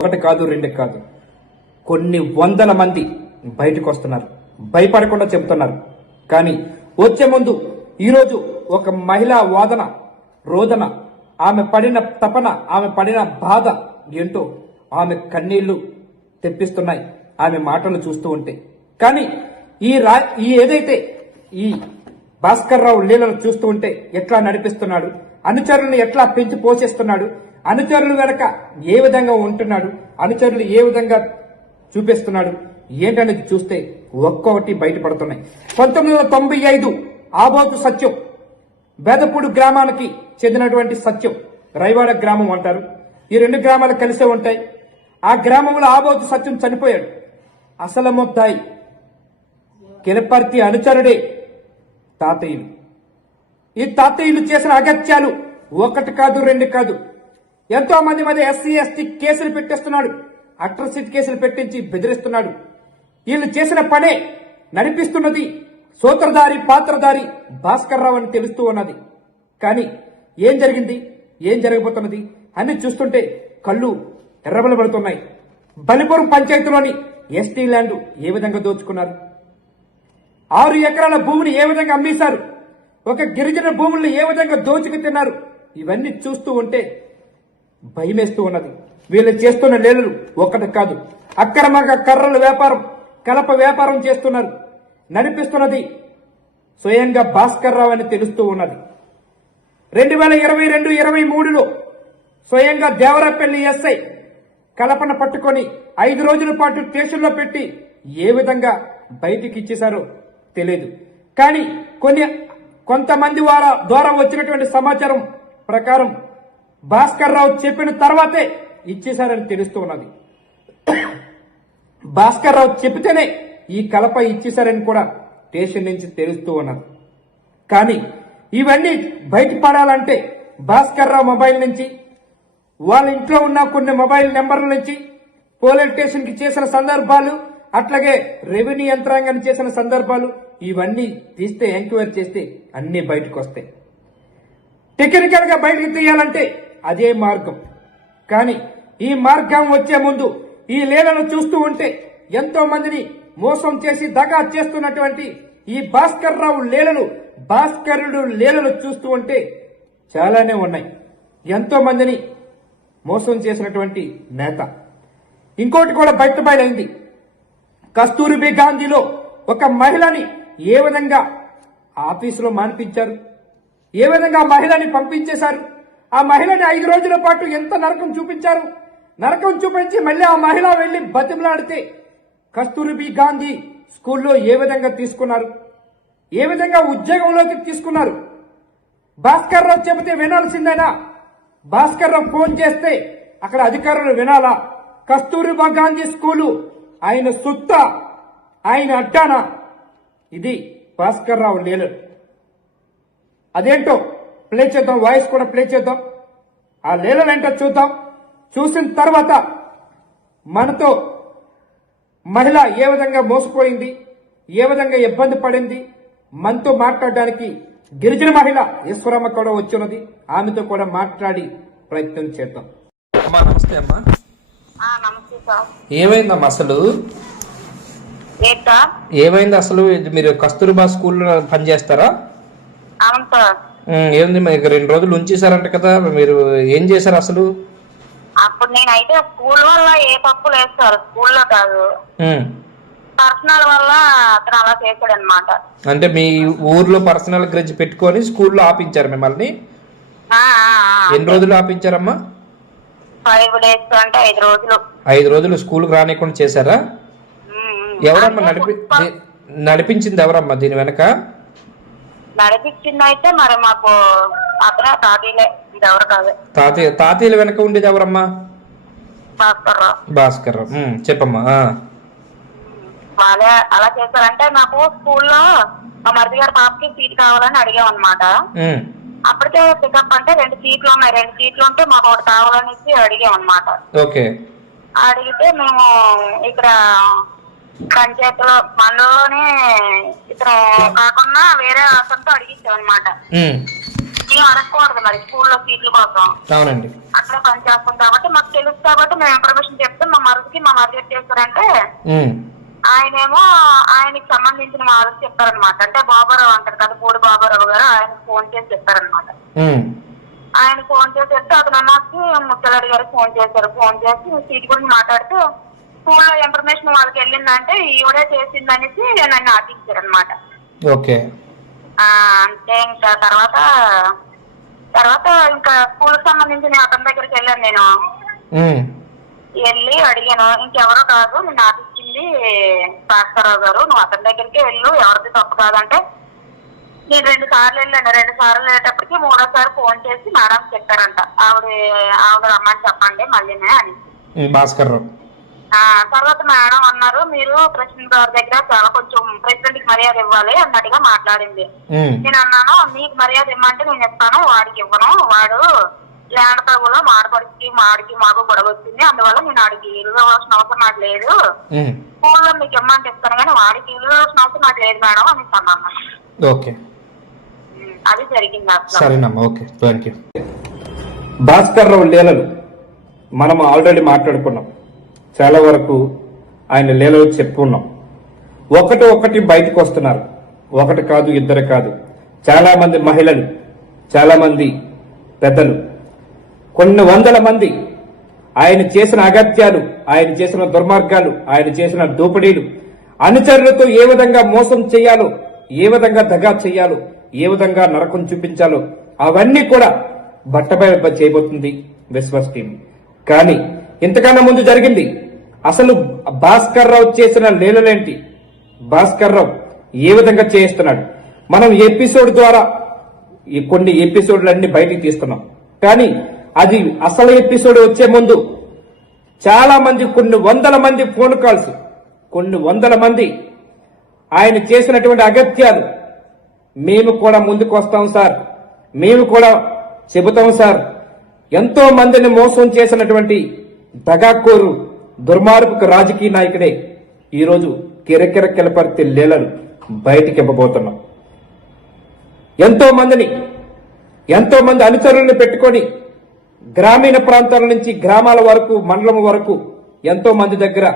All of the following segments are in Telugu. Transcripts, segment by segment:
ఒకటి కాదు రెండు కాదు. కొన్ని వందల మంది బయటకు వస్తున్నారు. భయపడకుండా చెబుతున్నారు. కానీ వచ్చే ముందు ఈరోజు ఒక మహిళా వాదన రోదన ఆమె పడిన తపన ఆమె పడిన బాధ ఏంటో ఆమె కన్నీళ్ళు తెప్పిస్తున్నాయి. ఆమె మాటలు చూస్తూ ఉంటే. కానీ ఈ రా ఈ ఏదైతే ఈ భాస్కర్ రావు లీలలు చూస్తూ ఉంటే ఎట్లా నడిపిస్తున్నాడు? అనుచరులను ఎట్లా పెంచి పోషిస్తున్నాడు? అనుచరులు వెనక ఏ విధంగా ఉంటున్నాడు? అనుచరులు ఏ విధంగా చూపిస్తున్నాడు? ఏంటనేది చూస్తే ఒక్కొక్కటి బయటపడుతున్నాయి. పంతొమ్మిది వందల తొంభై ఐదు ఆబోతు సత్యం. బెదపూడు గ్రామానికి చెందినటువంటి సత్యం. రైవాడ గ్రామం అంటారు. ఈ రెండు గ్రామాలు కలిసే ఉంటాయి. ఆ గ్రామంలో ఆబోతు సత్యం చనిపోయాడు. అసలు ముద్దాయి. కిలపర్తి అనుచరుడే తాతయ్యలు. ఈ తాతయ్యలు చేసిన అగత్యాలు ఒకటి కాదు రెండు కాదు. ఎంతో మంది మీద ఎస్సీ ఎస్టీ కేసులు పెట్టేస్తున్నాడు. అట్రసిటీ కేసులు పెట్టించి బెదిరిస్తున్నాడు. వీళ్ళు చేసిన పనే నడిపిస్తున్నది సూత్రధారి పాత్రధారి భాస్కర్ రావు అని తెలుస్తూ ఉన్నది. కానీ ఏం జరిగింది? ఏం జరగబోతున్నది? అని చూస్తుంటే కళ్ళు ఎర్రబలబడుతున్నాయి బలిపురం పంచాయతీలోని ఎస్టీ ల్యాండ్ ఏ విధంగా దోచుకున్నారు? ఆరు ఎకరాల భూమిని ఏ విధంగా అమ్మేశారు? ఒక గిరిజన భూములను ఏ విధంగా దోచుకు తిన్నారు ఇవన్నీ చూస్తూ ఉంటే భయమేస్తూ ఉన్నది. వీళ్ళు చేస్తున్న లేలులు ఒక్కటి కాదు. అక్రమంగా కర్రల వ్యాపారం కలప వ్యాపారం చేస్తున్నారు. నడిపిస్తున్నది స్వయంగా భాస్కర్ రావు అని తెలుస్తూ ఉన్నది. రెండు వేల ఇరవై రెండు ఇరవై మూడులో స్వయంగా దేవరపల్లి ఎస్ఐ కలపన పట్టుకొని ఐదు రోజుల పాటు స్టేషన్లో పెట్టి ఏ విధంగా బయటికి ఇచ్చేశారో తెలియదు కానీ కొన్ని కొంతమంది వారా ద్వారా వచ్చినటువంటి సమాచారం ప్రకారం భాస్కర్ రావు చెప్పిన తర్వాతే ఇచ్చేశారని తెలుస్తూ ఉన్నది. భాస్కర్ రావు చెబితేనే ఈ కలప ఇచ్చేశారని కూడా స్టేషన్ నుంచి తెలుస్తూ ఉన్నది. కానీ ఇవన్నీ బయటపడాలంటే భాస్కర్ రావు మొబైల్ నుంచి వాళ్ళ ఇంట్లో ఉన్న కొన్ని మొబైల్ నెంబర్ల నుంచి పోలీస్ స్టేషన్కి చేసిన సందర్భాలు అట్లాగే రెవెన్యూ యంత్రాంగాన్ని చేసిన సందర్భాలు ఇవన్నీ తీస్తే ఎంక్వైరీ చేస్తే అన్ని బయటకు వస్తాయి టెక్నికల్గా బయటకు తీయాలంటే అదే మార్గం. కానీ ఈ మార్గం వచ్చే ముందు ఈ లీలను చూస్తూ ఉంటే ఎంతో మందిని మోసం చేసి దగా చేస్తున్నటువంటి ఈ భాస్కర్ రావు లీలలు భాస్కరుడు లీలలు చూస్తూ ఉంటే చాలానే ఉన్నాయి. ఎంతో మందిని మోసం చేసినటువంటి నేత. ఇంకోటి కూడా బయటబయలైంది కస్తూరిబి గాంధీలో ఒక మహిళని ఏ విధంగా ఆఫీసులో మాన్పించారు? ఏ విధంగా మహిళని పంపించేశారు? ఆ మహిళని ఐదు రోజుల పాటు ఎంత నరకం చూపించారు? నరకం చూపించి మళ్ళీ ఆ మహిళ వెళ్ళి బతిమలాడితే కస్తూరిబి గాంధీ స్కూల్లో ఏ విధంగా తీసుకున్నారు? ఏ విధంగా ఉద్యోగంలోకి తీసుకున్నారు? భాస్కర్ రావు చెబితే వినాల్సిందేనా? భాస్కర్ రావు ఫోన్ చేస్తే అక్కడ అధికారులు వినాలా? కస్తూరిబా గాంధీ స్కూలు ఆయన సుత్త ఆయన అడ్డానా? ఇది భాస్కర్ రావు లేలు అదేంటో? ప్లే చేద్దాం వాయిస్ కూడా ప్లే చేద్దాం. ఆ లీలలు ఏంటో చూద్దాం. చూసిన తర్వాత మనతో మహిళ ఏ విధంగా మోసపోయింది ఏ విధంగా ఇబ్బంది పడింది మనతో మాట్లాడడానికి గిరిజన మహిళ ఈశ్వరమ్మ కూడా వచ్చినది ఆమెతో కూడా మాట్లాడి ప్రయత్నం చేద్దాం. అమ్మా నమస్తే అమ్మా. ఏమైందమ్మా అసలు? ఏమైంది అసలు? మీరు కస్తూరిబా స్కూల్లో పనిచేస్తారా? అవును సార్. ఉమ్, ఏంది మీకు రెండు రోజులు ఉంచేశారంట కదా మీరు ఏం చేశారు అసలు? అప్పుడు నేనైతే స్కూల్ వల్ల ఏ లేదు సార్ స్కూల్లో కాదు. పర్సనల్ వల్ల అతను అలా చేశాడు అనమాట అంటే మీ ఊర్లో పర్సనల్ గ్రజ్ పెట్టుకొని స్కూల్లో ఆపించారు మిమ్మల్ని? ఎన్ని రోజులు ఆపించారమ్మా? ఫైవ్ డేస్ అంటే ఐదు రోజులు. ఐదు రోజులు స్కూల్కి రానికుండా చేశారా. ఎవరమ్మా నడిపి నడిపించింది ఎవరమ్మా దీని వెనక? నడిపించింది అయితే మరి మాకు అతనే తాతీలే ఇంకెవరు కాదు. తాతయ్య తాతయ్యల వెనక ఉండేది ఎవరమ్మా? భాస్కర్ భాస్కర్ చెప్పమ్మా. వాళ్ళే అలా చేశారంటే నాకు స్కూల్లో మా మరిది గారి పాపకి సీట్ కావాలని అడిగాం అనమాట అప్పటికే పికప్ అంటే రెండు సీట్లు ఉన్నాయి. రెండు సీట్లు ఉంటే మాకు ఒకటి కావాలనేసి అడిగాం అనమాట ఓకే. అడిగితే మేము ఇక్కడ పంచాయతీలో మనలోనే ఇతను కాకుండా వేరే అతనితో అడిగించాం అనమాట మేము అడగకూడదు మరి స్కూల్లో సీట్ల కోసం. అవునండి. అక్కడ పని చేస్తాం కాబట్టి మాకు తెలుసు కాబట్టి మేము ఇన్ఫర్మేషన్ చెప్తాం మరిది ఏం చేశారంటే ఉమ్, ఆయనేమో ఆయనకి సంబంధించిన వాళ్ళకి చెప్పారనమాట అంటే బాబారావు అంటారు కదా పూడి బాబారావు గారు ఆయనకి ఫోన్ చేసి చెప్పారనమాట ఆయన ఫోన్ చేసి చెప్తే అతను అన్నకి ముచ్చలాడి గారికి ఫోన్ చేశారు ఫోన్ చేసి సీట్ గురించి మాట్లాడితే స్కూల్లో ఇన్ఫర్మేషన్ వాళ్ళకి వెళ్ళిందంటే ఈవిడే చేసిందనేసి నన్ను ఆశించారు అనమాట ఓకే అంటే ఇంకా తర్వాత తర్వాత ఇంకా స్కూల్ సంబంధించిన అతని దగ్గరికి వెళ్ళాను నేను. వెళ్ళి అడిగాను ఇంకెవరో కాదు నిన్ను ఆశించింది భాస్కరరావు గారు నువ్వు అతని దగ్గరికి వెళ్ళు ఎవరిది తప్పు కాదంటే నేను రెండు సార్లు వెళ్ళాను రెండు సార్లు వెళ్ళేటప్పటికి మూడోసారి ఫోన్ చేసి మేడం చెప్పారంట ఆవిడ ఆవిడ రమ్మని చెప్పండి మళ్ళీనే అని. భాస్కర్ రావు తర్వాత మేడం అన్నారు మీరు ప్రెసిడెంట్ గారి దగ్గర చాలా కొంచెం ప్రెసిడెంట్కి మర్యాద ఇవ్వాలి అన్నట్టుగా మాట్లాడింది. నేను అన్నాను నీకు మర్యాద ఇమ్మంటే నేను ఇస్తాను వాడికి ఇవ్వను. వాడు ల్యాండ్ తగులో మాడపడికి మాడికి మాకు గొడవ వచ్చింది. అందువల్ల నేను వాడికి ఇల్లు ఇవ్వాల్సిన అవసరం నాకు లేదు. స్కూల్లో మీకు ఇమ్మంటే ఇస్తాను కానీ వాడికి ఇల్లు ఇవ్వాల్సిన అవసరం నాకు లేదు మేడం అని అన్నాను. ఓకే. అది జరిగింది సరేనమ్మా okay. Thank you Bhaskar Rao లీలలు మనం ఆల్రెడీ మాట్లాడుకున్నాం. చాలా వరకు ఆయన లీలలు చెప్పున్నాం ఒకటి ఒకటి బయటకు వస్తున్నారు. ఒకటి కాదు ఇద్దరు కాదు. చాలామంది మహిళలు చాలామంది పెద్దలు. కొన్ని వందల మంది ఆయన చేసిన అగత్యాలు ఆయన చేసిన దుర్మార్గాలు ఆయన చేసిన దోపిడీలు అనుచరులతో ఏ విధంగా మోసం చేయాలో ఏ విధంగా దగా చేయాలో ఏ విధంగా నరకం చూపించాలో అవన్నీ కూడా బట్టబయలు చేయబోతుంది విశ్వాస్ టీం. కానీ ఇంతకన్నా ముందు జరిగింది అసలు భాస్కర్ రావు చేసిన లీలలేంటి? భాస్కర్ రావు ఏ విధంగా చేయిస్తున్నాడు? మనం ఎపిసోడ్ ద్వారా ఈ కొన్ని ఎపిసోడ్లన్నీ బయటికి తీస్తున్నాం. కానీ అది అసలు ఎపిసోడ్ వచ్చే ముందు చాలా మంది కొన్ని వందల మంది ఫోన్ కాల్స్ కొన్ని వందల మంది ఆయన చేసినటువంటి అగత్యాలు మేము కూడా ముందుకు వస్తాం సార్. మేము కూడా చెబుతాం సార్. ఎంతో మందిని మోసం చేసినటువంటి దగాకోరు దుర్మార్గపు రాజకీయ నాయకుడే ఈరోజు కిరకిర కిలపర్తి లీలలు బయటికి ఇవ్వబోతున్నాం ఎంతో మందిని ఎంతో మంది అనుచరులను పెట్టుకొని గ్రామీణ ప్రాంతాల నుంచి గ్రామాల వరకు మండలం వరకు ఎంతో మంది దగ్గర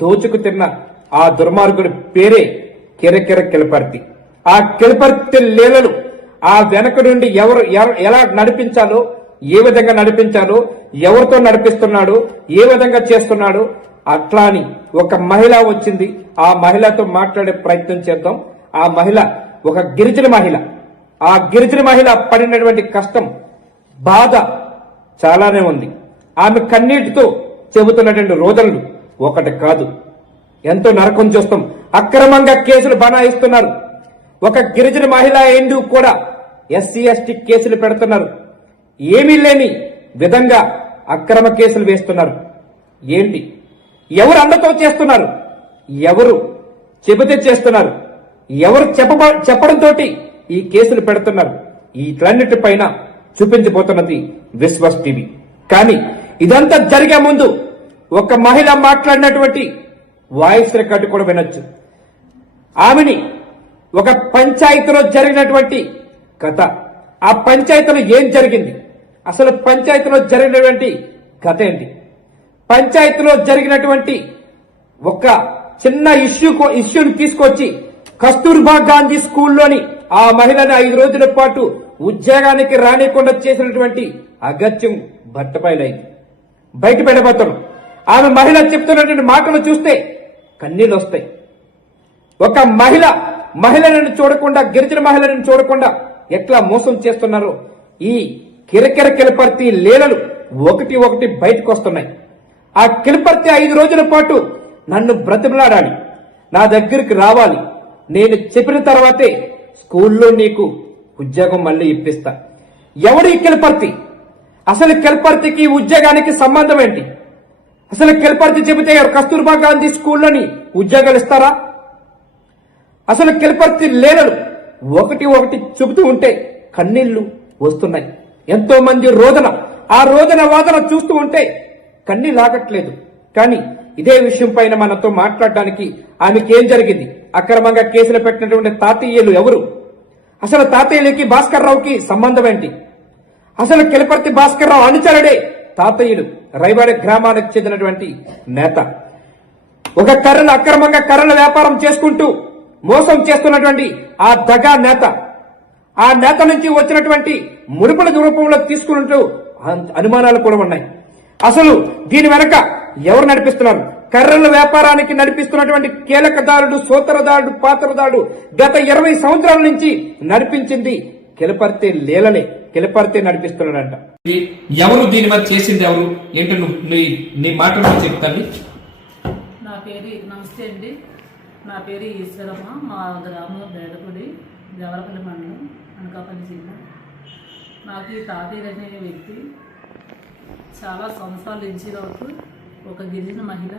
దోచుకు తిన్న ఆ దుర్మార్గుడి పేరే కిరకిర కిలపర్తి ఆ కిలపర్తి లీలలు ఆ వెనక నుండి ఎవరు ఎలా నడిపించాలో ఏ విధంగా నడిపించాలో ఎవరితో నడిపిస్తున్నాడు? ఏ విధంగా చేస్తున్నాడు? అట్లా అని ఒక మహిళ వచ్చింది. ఆ మహిళతో మాట్లాడే ప్రయత్నం చేద్దాం. ఆ మహిళ ఒక గిరిజన మహిళ. ఆ గిరిజన మహిళ పడినటువంటి కష్టం బాధ చాలానే ఉంది. ఆమె కన్నీటితో చెబుతున్నటువంటి రోదనలు ఒకటి కాదు. ఎంతో నరకం చూస్తాం. అక్రమంగా కేసులు బనాయిస్తున్నారు. ఒక గిరిజన మహిళ ఎందు కూడా ఎస్సీ ఎస్టీ కేసులు పెడుతున్నారు? ఏమీ లేని విధంగా అక్రమ కేసులు వేస్తున్నారు. ఏంటి? ఎవరు అండతో చేస్తున్నారు? ఎవరు చెబితే చేస్తున్నారు? ఎవరు చెప్పబ చెప్పడంతో ఈ కేసులు పెడుతున్నారు? వీటన్నిటిపైన చూపించబోతున్నది విశ్వాస్ టీవీ. కానీ ఇదంతా జరిగే ముందు ఒక మహిళ మాట్లాడినటువంటి వాయిస్ రికార్డు కూడా వినొచ్చు. ఆమెని ఒక పంచాయతీలో జరిగినటువంటి కథ. ఆ పంచాయతీలో ఏం జరిగింది? అసలు పంచాయతీలో జరిగినటువంటి కథ ఏంటి? పంచాయతీలో జరిగినటువంటి ఒక చిన్న ఇష్యూ ఇష్యూని తీసుకొచ్చి కస్తూర్బా గాంధీ స్కూల్లోని ఆ మహిళని ఐదు రోజుల పాటు ఉద్యోగానికి రానికుండా చేసినటువంటి అగత్యం బట్టపైలైంది బయట పెట్టబోతున్నాం. ఆమె మహిళ చెప్తున్నటువంటి మాటలు చూస్తే కన్నీళ్ళు వస్తాయి ఒక మహిళ మహిళలను చూడకుండా గిరిజన మహిళలను చూడకుండా ఎట్లా మోసం చేస్తున్నారో ఈ కిరకిర కిలపర్తి లీలలు ఒకటి ఒకటి బయటకు వస్తున్నాయి ఆ కిలపర్తి ఐదు రోజుల పాటు నన్ను బ్రతిమలాడాలి. నా దగ్గరికి రావాలి. నేను చెప్పిన తర్వాతే స్కూల్లో నీకు ఉద్యోగం మళ్ళీ ఇప్పిస్తా. ఎవడి ఈ కిలపర్తి? అసలు కిలపర్తికి ఉద్యోగానికి సంబంధం ఏంటి? అసలు కిలపర్తి చెబితే కస్తూర్బా గాంధీ స్కూల్లోని ఉద్యోగాలు ఇస్తారా? అసలు కిలపర్తి లేనలు ఒకటి ఒకటి చెబుతూ ఉంటే కన్నీళ్ళు వస్తున్నాయి. ఎంతో మంది రోదన. ఆ రోదన వాదన చూస్తూ ఉంటే కన్ని లాగట్లేదు కానీ ఇదే విషయం పైన మనతో మాట్లాడడానికి ఆమెకి ఏం జరిగింది? అక్రమంగా కేసులు పెట్టినటువంటి తాతయ్యలు ఎవరు? అసలు తాతయ్యలకి భాస్కర్ రావుకి సంబంధం ఏంటి? అసలు కిలపర్తి భాస్కర్ రావు అనుచరుడే తాతయ్యుడు రైవాడ గ్రామానికి చెందినటువంటి నేత. ఒక కర్రను అక్రమంగా కర్రల వ్యాపారం చేసుకుంటూ మోసం చేస్తున్నటువంటి ఆ దగా నేత. ఆ నేత నుంచి వచ్చినటువంటి ముడుపుల రూపంలో తీసుకున్నట్టు అన్- అనుమానాలు కూడా ఉన్నాయి. అసలు దీని వెనక ఎవరు నడిపిస్తున్నారు? కర్రల వ్యాపారానికి నడిపిస్తున్నటువంటి కీలకదారుడు సూత్రధారుడు పాత్రదారుడు గత ఇరవై సంవత్సరాల నుంచి నడిపించింది కిలపర్తి లీలనే. కిలపర్తి నడిపిస్తున్నాడంట. ఎవరు దీని మీద చేసింది ఎవరు? ఏంటి నువ్వు నీ నీ మాటల్లో చెప్తాను నా పేరు నమస్తే అండి. నా పేరు ఈశ్వరమ్మ. మా గ్రామం బేడపూడి దేవరపల్లి మండలం. అనకాపల్లి జిల్లా. నాకు ఈ తాతయ్య అనే వ్యక్తి చాలా సంవత్సరాల నుంచి వరకు ఒక గిరిజన మహిళ.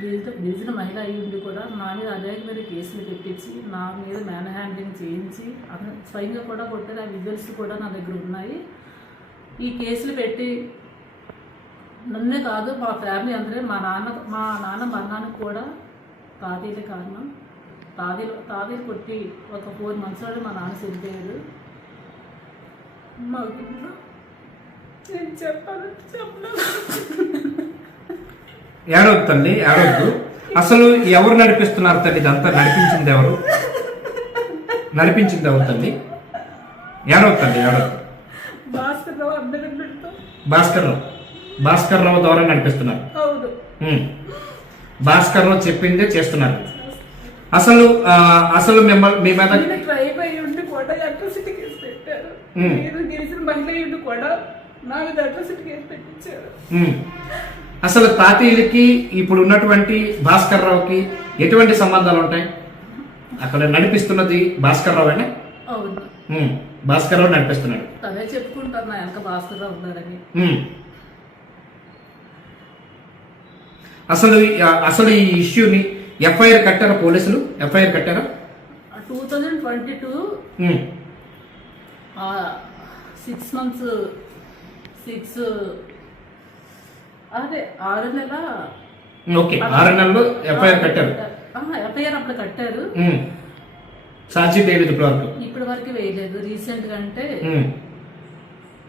గిరిజన గిరిజన మహిళ అయి ఉండి కూడా నా మీద అనేకమైన కేసులు పెట్టించి నా మీద మ్యాన్ హ్యాండ్లింగ్ చేయించి అతను స్వయంగా కూడా కొట్టారు. ఆ విజువల్స్ కూడా నా దగ్గర ఉన్నాయి. ఈ కేసులు పెట్టి నన్నే కాదు మా ఫ్యామిలీ అందరే మా నాన్న మా నాన్న మరణానికి కూడా తాతయ్యలే కారణం. తాతయ్య తాతయ్య కొట్టి ఒక ఫోర్ మంత్స్ వాడు మా నాన్న చనిపోయారు మా నేను చెప్పలేదు ఏడవద్దు. అసలు ఎవరు నడిపిస్తున్నారు తల్లి? ఇదంతా నడిపించింది ఎవరు? నడిపించింది ఎవరు తల్లి? ఏడవద్దు తల్లి ఏడవద్దు. భాస్కర్ రావు భాస్కర్ రావు. భాస్కర్ రావు ద్వారా నడిపిస్తున్నారు. భాస్కర్ రావు చెప్పిందే చేస్తున్నారు. అసలు అసలు మిమ్మల్ని మీ మీద. అసలు తాతయ్యలకి ఇప్పుడు ఉన్నటువంటి భాస్కర్ రావుకి ఎటువంటి సంబంధాలు ఉంటాయి? అక్కడ నడిపిస్తున్నది భాస్కర్ రావేనా? అవును. ఉమ్. భాస్కర్ రావు నడిపిస్తున్నాడు. అదే చెప్పుకుంటారు నా వెనక భాస్కర్ రావు ఉన్నారని. ఉమ్. అసలు అసలు ఈ ఇష్యూని ఎఫ్ఐఆర్ కట్టారా పోలీసులు? ఎఫ్ఐఆర్ కట్టారా? Two thousand twenty two. Six months six అదే ఆరు నెల. ఓకే ఆరు నెలలు ఎఫ్ఐఆర్ కట్టారు. ఎఫ్ఐఆర్ అప్పుడు కట్టారు. సాక్షి తేలేదు ఇప్పటి వరకు. ఇప్పటి వరకు వేయలేదు. రీసెంట్గా అంటే ఉమ్.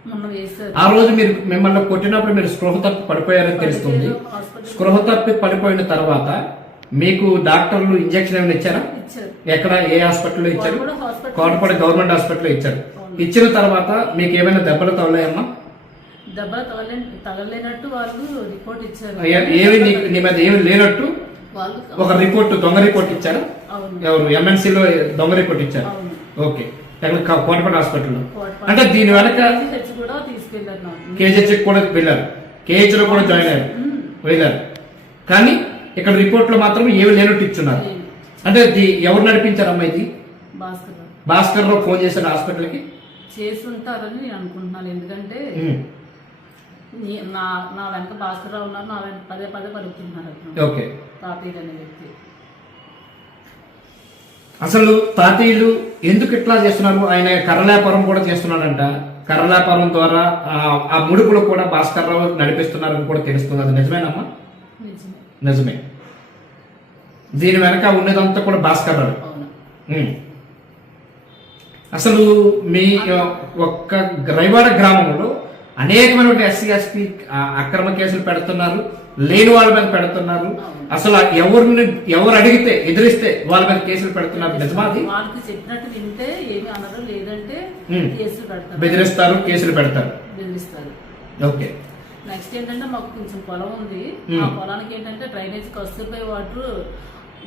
మొన్న వేశారు. ఆ రోజు మీరు మిమ్మల్ని కొట్టినప్పుడు మీరు స్పృహ తప్పి పడిపోయారని తెలుస్తుంది. స్పృహ తప్పి పడిపోయిన తర్వాత మీకు డాక్టర్లు ఇంజక్షన్ ఏమైనా ఇచ్చారా? ఎక్కడ ఏ హాస్పిటల్లో ఇచ్చారు? కోటపాడ గవర్నమెంట్ హాస్పిటల్లో ఇచ్చారు. ఇచ్చిన తర్వాత మీకు ఏమైనా దెబ్బలు తగలాయమ్మా దెబ్బ తగలే తగలేనట్టు వాళ్ళు రిపోర్ట్ ఇచ్చారు. ఏ- ఏమి నీ మీద ఏమి లేనట్టు ఒక రిపోర్ట్ దొంగ రిపోర్ట్ ఇచ్చారు? ఎవరు? ఎంఎన్సీలో దొంగ రిపోర్ట్ ఇచ్చారు? ఓకే. కోటపాడు హాస్పిటల్లో. అంటే దీని వెనక కేజీహెచ్ కూడా వెళ్ళారు కేజీహెచ్లో కూడా జాయిన్ అయ్యారు. వెళ్ళారు. కానీ ఇక్కడ రిపోర్ట్లో మాత్రం ఏమి లేనట్టు ఇచ్చున్నారు. అంటే ఎవరు నడిపించారమ్మా ఇది? భాస్కర్ రావు. ఫోన్ చేశాడు హాస్పిటల్కి? చేసి ఉంటారని నేను అనుకుంటున్నాను. ఎందుకంటే. నీ- నా వెనక భాస్కర్ రావు ఉన్నారు నా వెనక పదే పదే పలుకుతున్నారు అతను. ఓకే. తాతయ్య అనే వ్యక్తి. అసలు తాతయ్యలు ఎందుకు ఇట్లా చేస్తున్నారు? ఆయన కర్ర వ్యాపారం కూడా చేస్తున్నాడంట. కర్ర వ్యాపారం ద్వారా ఆ- ఆ ముడుపులు కూడా భాస్కర్ రావు నడిపిస్తున్నారని కూడా తెలుస్తుంది. అది నిజమేనమ్మా? నిజమే. దీని వెనక ఉన్నదంతా కూడా భాస్కర్ రావు. అసలు మీ ఒక్క రైవాడ గ్రామంలో అనేకమైనటువంటి ఎస్సీ ఎస్టీ అక్రమ కేసులు పెడుతున్నారు లేని వాళ్ళ మీద పెడుతున్నారు. అసలు ఎవరిని ఎవరు అడిగితే ఎదిరిస్తే వాళ్ళ మీద కేసులు పెడుతున్నారు నిజమాది వాళ్ళకి చెప్పినట్టు వింటే ఏమి అనరు లేదంటే. కేసులు పెడతారు. బెదిరిస్తారు కేసులు పెడతారు. బెదిరిస్తారు. ఓకే. నెక్స్ట్ ఏంటంటే మాకు కొంచెం పొలం ఉంది. ఆ పొలానికి ఏంటంటే డ్రైనేజ్ కస్తూరిపై వాటర్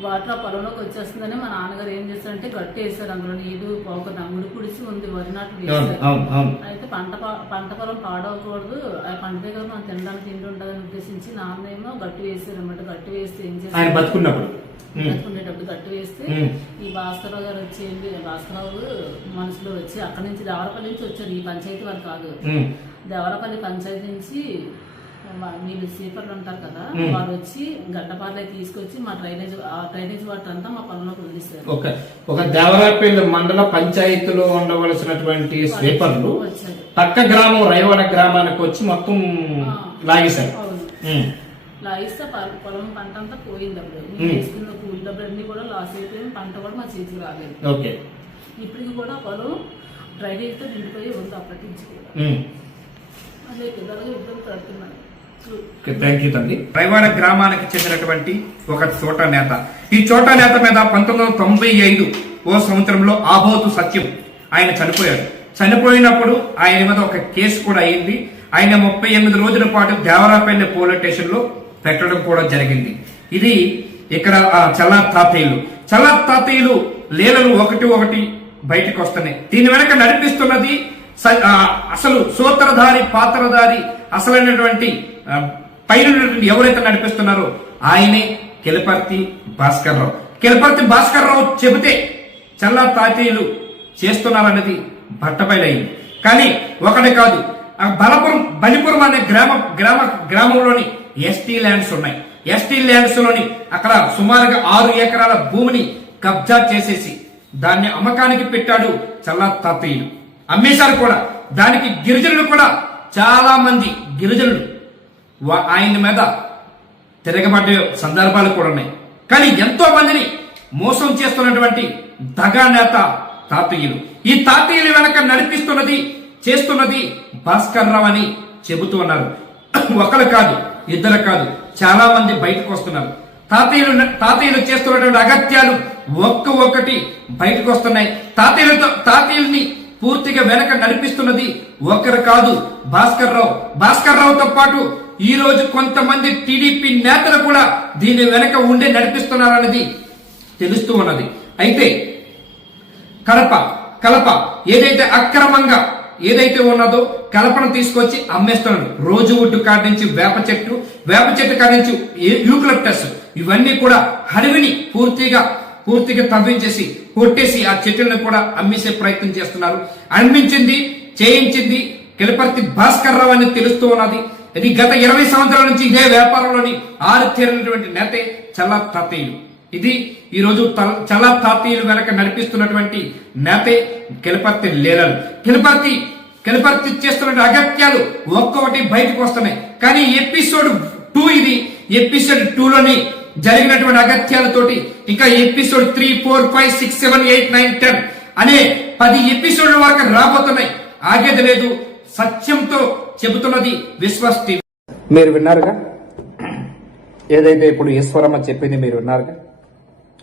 వాటర్ ఆ పొలంలోకి వచ్చేస్తుందని మా నాన్నగారు ఏం చేస్తారంటే గట్టి వేస్తారు అందులో పోకుండా ముడి పుడిచి ఉంది వరి నాటు అవును అయితే పంట పంట పొలం పాడవకూడదు. ఆ పంట దగ్గర మనం తినడానికి తిండి ఉంటుందని ఉద్దేశించి నాన్న ఏమో గట్టి వేస్తారు అనమాట గట్టి వేస్తే ఏం చేస్తారు. బతుకునేటప్పుడు గట్టి వేస్తే. ఈ భాస్కరరావు గారు వచ్చేయండి. భాస్కరరావు మనుషులు వచ్చి అక్కడి నుంచి దేవరపల్లి నుంచి వచ్చారు. ఈ పంచాయతీ వారు కాదు. దేవరపల్లి పంచాయతీ నుంచి వీళ్ళు సీపర్లు ఉంటారు కదా. వారు వచ్చి గడ్డపార్లే తీసుకొచ్చి మా డ్రైనేజ్ ఆ డ్రైనేజ్ వాటర్ అంతా మా పొలంలోకి వదిలిస్తారు ఒక ఒక దేవరాపల్లి మండల పంచాయతీలో ఉండవలసినటువంటి వచ్చారు. పక్క గ్రామం రైవాడ గ్రామానికి వచ్చి మొత్తం. లాగేశారు. లాగిస్తే పొలం పంట అంతా పోయింది అప్పుడు. వేసుకున్న కూలి డబ్బులు అన్ని కూడా లాస్ అయిపోయి పంట కూడా మా చేతికి రాలేదు. ఓకే. ఇప్పటికి కూడా పొలం డ్రైనేజ్తో నిండిపోయి ఉంది అప్పటి నుంచి కూడా. థ్యాంక్ యూ తండ్రి రైవాడ గ్రామానికి చెందినటువంటి ఒక చోట నేత. ఈ చోట నేత మీద పంతొమ్మిది వందల తొంభై ఐదు ఓ సంవత్సరంలో ఆబోతు సత్యం. ఆయన చనిపోయాడు. చనిపోయినప్పుడు ఆయన మీద ఒక కేసు కూడా అయింది. ఆయన ముప్పై ఎనిమిది రోజుల పాటు దేవరాపల్లి పోలీస్ స్టేషన్లో పెట్టడం కూడా జరిగింది. ఇది ఇక్కడ ఆ, చల్లా తాతయ్యలు. చల్లా తాతయ్యలు లీలలు ఒకటి ఒకటి బయటకు వస్తున్నాయి. దీని వెనక నడిపిస్తున్నది అసలు సూత్రధారి పాత్రధారి అసలైనటువంటి ఆ, పైన ఎవరైతే నడిపిస్తున్నారో ఆయనే కిలపర్తి భాస్కర్ రావు కిలపర్తి భాస్కర్ రావు చెబితే చల్లా తాతయ్యలు చేస్తున్నారన్నది బట్టబయలైంది. కానీ ఒకటి కాదు బలపురం బలిపురం అనే గ్రామ గ్రామ గ్రామంలోని ఎస్టీ ల్యాండ్స్ ఉన్నాయి. ఎస్టీ ల్యాండ్స్లోని అక్కడ సుమారుగా ఆరు ఎకరాల భూమిని కబ్జా చేసేసి దాన్ని అమ్మకానికి పెట్టాడు చల్లా తాతయ్యలు. అమ్మేశారు కూడా. దానికి గిరిజనులు కూడా చాలా మంది గిరిజనులు. ఆయన మీద తిరగబడ్డే సందర్భాలు కూడా ఉన్నాయి. కానీ ఎంతో మందిని మోసం చేస్తున్నటువంటి దగా నేత తాతయ్యలు. ఈ తాతయ్యలు వెనక నడిపిస్తున్నది చేస్తున్నది భాస్కర్ రావు అని చెబుతూ ఉన్నారు. ఒకరు కాదు ఇద్దరు కాదు చాలా మంది బయటకు వస్తున్నారు. తాతయ్యలు తాతయ్యలు చేస్తున్నటువంటి అగత్యాలు ఒక్క ఒక్కటి బయటకు వస్తున్నాయి. తాతయ్యలతో తాతయ్యల్ని పూర్తిగా వెనక నడిపిస్తున్నది ఒకరు కాదు భాస్కర్ రావు. భాస్కర్ రావుతో పాటు ఈ రోజు కొంతమంది టీడీపీ నేతలు కూడా దీని వెనక ఉండే నడిపిస్తున్నారన్నది తెలుస్తూ ఉన్నది. అయితే కలప కలప ఏదైతే అక్రమంగా ఏదైతే ఉన్నదో కలపను తీసుకొచ్చి అమ్మేస్తున్నారు రోజు ఒడ్డు కాడి నుంచి వేప చెట్టు వేప చెట్టు కాడి నుంచి యూక్లిప్టస్ ఇవన్నీ కూడా అడవిని పూర్తిగా పూర్తిగా తవ్వించేసి కొట్టేసి ఆ చెట్లను కూడా అమ్మేసే ప్రయత్నం చేస్తున్నారు. అమ్మించింది చేయించింది కిలపర్తి భాస్కర్ రావు అని తెలుస్తూ ఉన్నది. ఇది గత ఇరవై సంవత్సరాల నుంచి ఇదే వ్యాపారంలోని ఆరు తీరినటువంటి నేతే చల్ల తాతయ్యులు. ఇది ఈరోజు తల- చల్ల తాతయ్యలు వెనక నడిపిస్తున్నటువంటి నేతే కిలపర్తి లీలలు. కిలపర్తి కిలపర్తి చేస్తున్న అగత్యాలు ఒక్కొక్కటి బయటకు వస్తున్నాయి. కానీ ఎపిసోడ్ టూ ఇది ఎపిసోడ్ టూలోని జరిగినటువంటి అగత్యాలతోటి ఇంకా episode three four five six seven eight nine ten అనే పది ఎపిసోడ్ల వరకు రాబోతున్నాయి. ఆగేది లేదు. సత్యంతో చెబుతున్నది విశ్వాస్ టీవీ. మీరు విన్నారుగా? ఏదైతే ఇప్పుడు ఈశ్వరమ్మ చెప్పింది మీరు విన్నారుగా?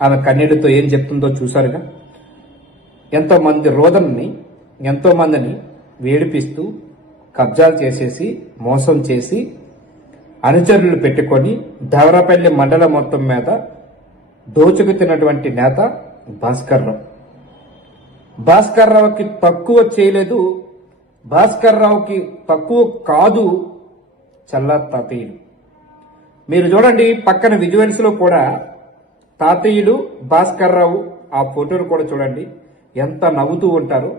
ఆమె కన్నీటితో ఏం చెప్తుందో చూశారుగా? ఎంతో మంది రోదనని ఎంతో మందిని వేడిపిస్తూ కబ్జాలు చేసేసి మోసం చేసి అనుచరులు పెట్టుకొని దేవరపల్లి మండలం మొత్తం మీద దోచుకు తిన్నటువంటి నేత భాస్కర్ రావు భాస్కర్ రావుకి తక్కువ చేయలేదు. భాస్కర్ రావుకి తక్కువ కాదు చల్ల తాతయ్యలు. మీరు చూడండి పక్కన విజువల్స్లో కూడా తాతయ్యలు భాస్కర్ రావు ఆ ఫోటోలు కూడా చూడండి. ఎంత నవ్వుతూ ఉంటారో.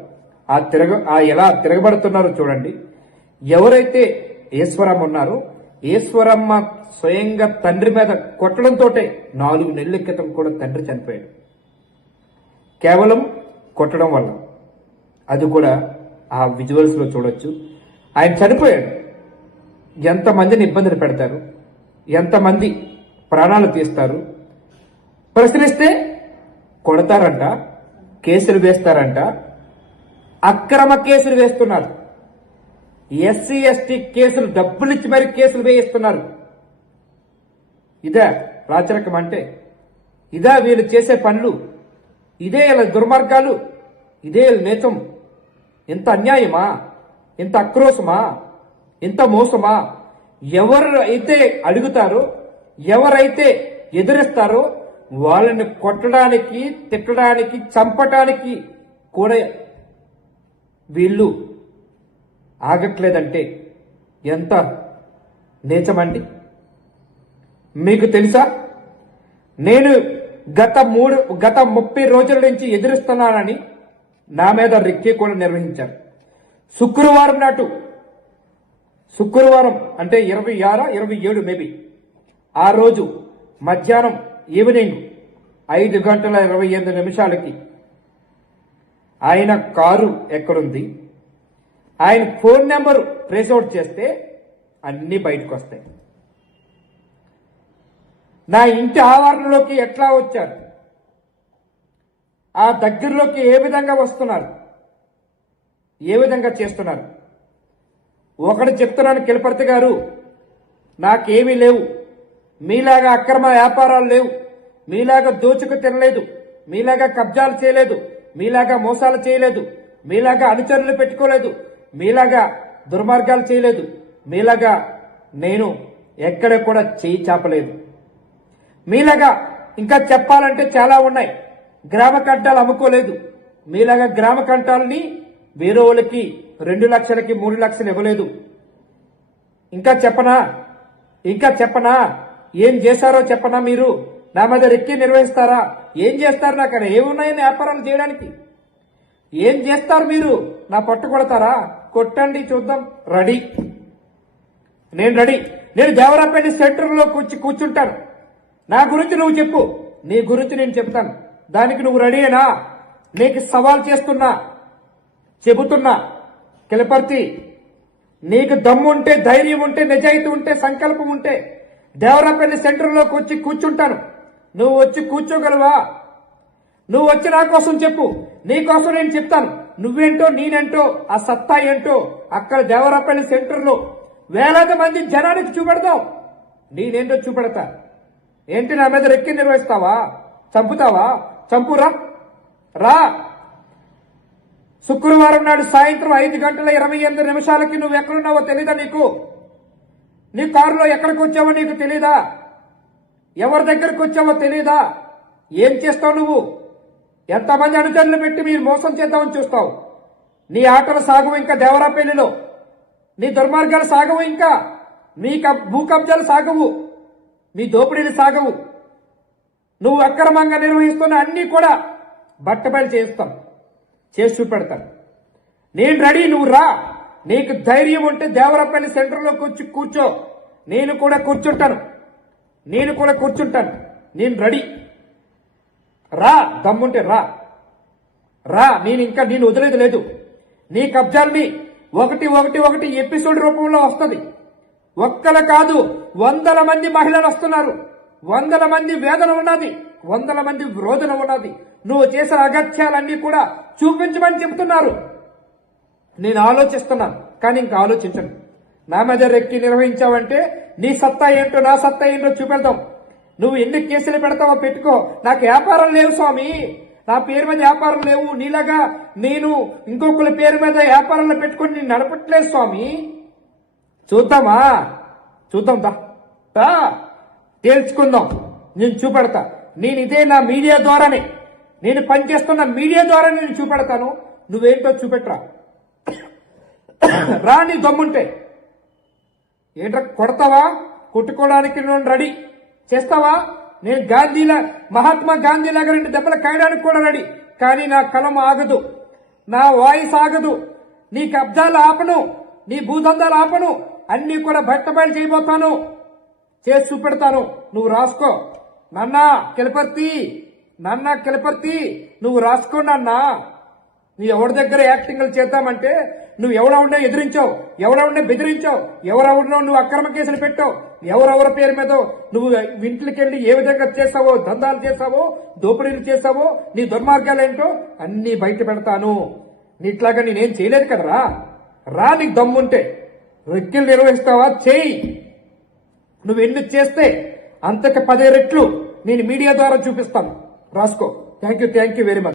ఆ తిరగ ఆ ఎలా తిరగబడుతున్నారో చూడండి. ఎవరైతే ఈశ్వరం ఉన్నారో ఈశ్వరమ్మ స్వయంగా తండ్రి మీద కొట్టడంతో నాలుగు నెలల క్రితం కూడా తండ్రి చనిపోయాడు. కేవలం కొట్టడం వల్ల. అది కూడా ఆ విజువల్స్లో చూడొచ్చు. ఆయన చనిపోయాడు. ఎంతమందిని ఇబ్బందులు పెడతారు? ఎంతమంది ప్రాణాలు తీస్తారు? ప్రశ్నిస్తే కొడతారంట కేసులు వేస్తారంట అక్రమ కేసులు వేస్తున్నారు. ఎస్సీ ఎస్టీ కేసులు డబ్బులు ఇచ్చి మరి కేసులు వేయిస్తున్నారు. ఇదే రాచరకం అంటే. ఇదా వీళ్ళు చేసే పనులు. ఇదే ఇలా దుర్మార్గాలు. ఇదే నేచం. ఇంత అన్యాయమా? ఇంత అక్రోశమా? ఇంత మోసమా? ఎవరు అయితే అడుగుతారో ఎవరైతే ఎదురిస్తారో వాళ్ళని కొట్టడానికి తిట్టడానికి చంపటానికి కూడా వీళ్ళు ఆగట్లేదంటే ఎంత నీచమండి? మీకు తెలుసా? నేను గత మూడు గత ముప్పై రోజుల నుంచి ఎదురుస్తున్నానని నా మీద రిక్కి కూడా నిర్వహించారు. శుక్రవారం నాటు శుక్రవారం అంటే ఇరవై ఆరు ఇరవై ఏడు మేబీ. ఆ రోజు మధ్యాహ్నం ఈవినింగ్ ఐదు గంటల ఇరవై ఎనిమిది నిమిషాలకి ఆయన కారు ఎక్కడుంది? ఆయన ఫోన్ నెంబర్ ట్రేస్ అవుట్ చేస్తే అన్ని బయటకు వస్తాయి. నా ఇంటి ఆవరణలోకి ఎట్లా వచ్చారు? ఆ దగ్గరలోకి ఏ విధంగా వస్తున్నారు? ఏ విధంగా చేస్తున్నారు? ఒకటి చెప్తున్నాను కిలపర్తి గారు నాకేమీ లేవు. మీలాగా అక్రమ వ్యాపారాలు లేవు. మీలాగా దోచుకు తినలేదు. మీలాగా కబ్జాలు చేయలేదు. మీలాగా మోసాలు చేయలేదు. మీలాగా అనుచరులు పెట్టుకోలేదు. మీలాగా దుర్మార్గాలు చేయలేదు. మీలాగా నేను ఎక్కడ కూడా చేయి చాపలేదు. మీలాగా ఇంకా చెప్పాలంటే చాలా ఉన్నాయి. గ్రామ కంటాలు అమ్ముకోలేదు. మీలాగా గ్రామ కంటాలని వేరే వాళ్ళకి రెండు లక్షలకి మూడు లక్షలు ఇవ్వలేదు. ఇంకా చెప్పనా? ఇంకా చెప్పనా? ఏం చేశారో చెప్పనా మీరు? నా మీద రెక్కి నిర్వహిస్తారా? ఏం చేస్తారు నాకు ఏమున్నాయని వ్యాపారాలు చేయడానికి? ఏం చేస్తారు మీరు? నా పట్టు కొడతారా? కొట్టండి చూద్దాం. రెడీ. నేను రెడీ. నేను దేవరాపల్లి సెంటర్లో కూర్చి కూర్చుంటాను. నా గురించి నువ్వు చెప్పు. నీ గురించి నేను చెప్తాను. దానికి నువ్వు రెడీనా నీకు సవాల్ చేస్తున్నా? చెబుతున్నా? కిలపర్తి నీకు దమ్ము ఉంటే ధైర్యం ఉంటే నిజాయితీ ఉంటే సంకల్పం ఉంటే దేవరాపల్లి సెంటర్లోకి వచ్చి కూర్చుంటాను. నువ్వు వచ్చి కూర్చోగలవా? నువ్వు వచ్చి నా కోసం చెప్పు. నీ కోసం నేను చెప్తాను. నువ్వేంటో నేనేంటో ఆ సత్తా ఏంటో అక్కడ దేవరాపల్లి సెంటర్లో వేలాది మంది జనానికి చూపెడతావు. నేనేంటో చూపెడతా. ఏంటి నా మీద రెక్కి నిర్వహిస్తావా? చంపుతావా? చంపురా రా. శుక్రవారం నాడు సాయంత్రం ఐదు గంటల ఇరవై ఎనిమిది నిమిషాలకి నువ్వు ఎక్కడున్నావో తెలీదా నీకు? నీ కారులో ఎక్కడికి వచ్చావో నీకు తెలీదా? ఎవరి దగ్గరకు వచ్చావో తెలీదా? ఏం చేస్తావు నువ్వు? ఎంతమంది అనుచరులు పెట్టి మీరు మోసం చేద్దామని చూస్తావు? నీ ఆటల సాగవు ఇంకా దేవరాపల్లిలో. నీ దుర్మార్గాలు సాగవు ఇంకా. మీ కబ్- భూ కబ్జాలు సాగవు. మీ దోపిడీలు సాగవు. నువ్వు అక్రమంగా నిర్వహిస్తున్న అన్ని కూడా బట్టబయలు చేస్తాం. చేసి చూపెడతాను. నేను రెడీ నువ్వు రా. నీకు ధైర్యం ఉంటే దేవరపల్లి సెంటర్లో కూర్చు కూర్చో. నేను కూడా కూర్చుంటాను. నేను కూడా కూర్చుంటాను. నేను రెడీ. రా దమ్ముంటే రా. రా నేను ఇంకా నేను వదిలేదు లేదు. నీ కబ్జాల్ని ఒకటి ఒకటి ఒకటి ఎపిసోడ్ రూపంలో వస్తుంది. ఒక్కల కాదు వందల మంది మహిళలు వస్తున్నారు. వందల మంది వేదన ఉన్నది. వందల మంది రోదన ఉన్నది. నువ్వు చేసిన అగత్యాలన్నీ కూడా చూపించమని చెబుతున్నారు నేను ఆలోచిస్తున్నాను కానీ ఇంకా ఆలోచించను. నా మీద రెక్కి నిర్వహించావంటే నీ సత్తా ఏంటో నా సత్తా ఏంటో చూపెడతాం నువ్వు ఎన్ని కేసులు పెడతావో పెట్టుకో. నాకు వ్యాపారం లేవు స్వామి. నా పేరు మీద వ్యాపారం లేవు. నీలాగా నేను ఇంకొకరి పేరు మీద వ్యాపారాలు పెట్టుకొని నేను నడపట్లేదు స్వామి. చూద్దామా? చూద్దాం దా. తేల్చుకుందాం. నేను చూపెడతా. నేను ఇదే నా మీడియా ద్వారానే. నేను పనిచేస్తున్న మీడియా ద్వారా నేను చూపెడతాను. నువ్వేంటో చూపెట్టరా. రా నీ దమ్ముంటే. ఏంట్రా కొడతావా? కొట్టుకోవడానికి నేను రెడీ. చేస్తావా? నేను గాంధీలా మహాత్మా గాంధీ లాగా రెండు దెబ్బలు కాయడానికి కూడా రెడీ. కానీ నా కలం ఆగదు. నా వాయిస్ ఆగదు. నీ కబ్జాలు ఆపను. నీ భూదందాలు ఆపను. అన్ని కూడా బట్టబయలు చేయబోతాను. చేసి చూపెడతాను. నువ్వు రాసుకో. నన్నా కిలపర్తి. నన్నా కిలపర్తి. నువ్వు రాసుకోండి అన్నా నువ్వు ఎవరి దగ్గర యాక్టింగ్లు చేద్దామంటే నువ్వు ఎవరెవరినో ఎదిరించావు. ఎవరెవరినో బెదిరించావు. ఎవరెవరినో నువ్వు అక్రమ కేసులు పెట్టావు. ఎవరెవరి పేరు మీద నువ్వు ఇంట్లోకి వెళ్ళి ఏ విధంగా చేసావో దందాలు చేసావో దోపిడీలు చేసావో నీ దుర్మార్గాలు ఏంటో అన్ని బయట పెడతాను. నీట్లాగా నేనేం చేయలేదు కదరా? రా నీకు దమ్ముంటే. రెక్కిలు నిర్వహిస్తావా? చేయి. నువ్వు ఎన్ని చేస్తే అంతకు పదే రెట్లు నేను మీడియా ద్వారా చూపిస్తాను. రాసుకో. Thank you thank you very much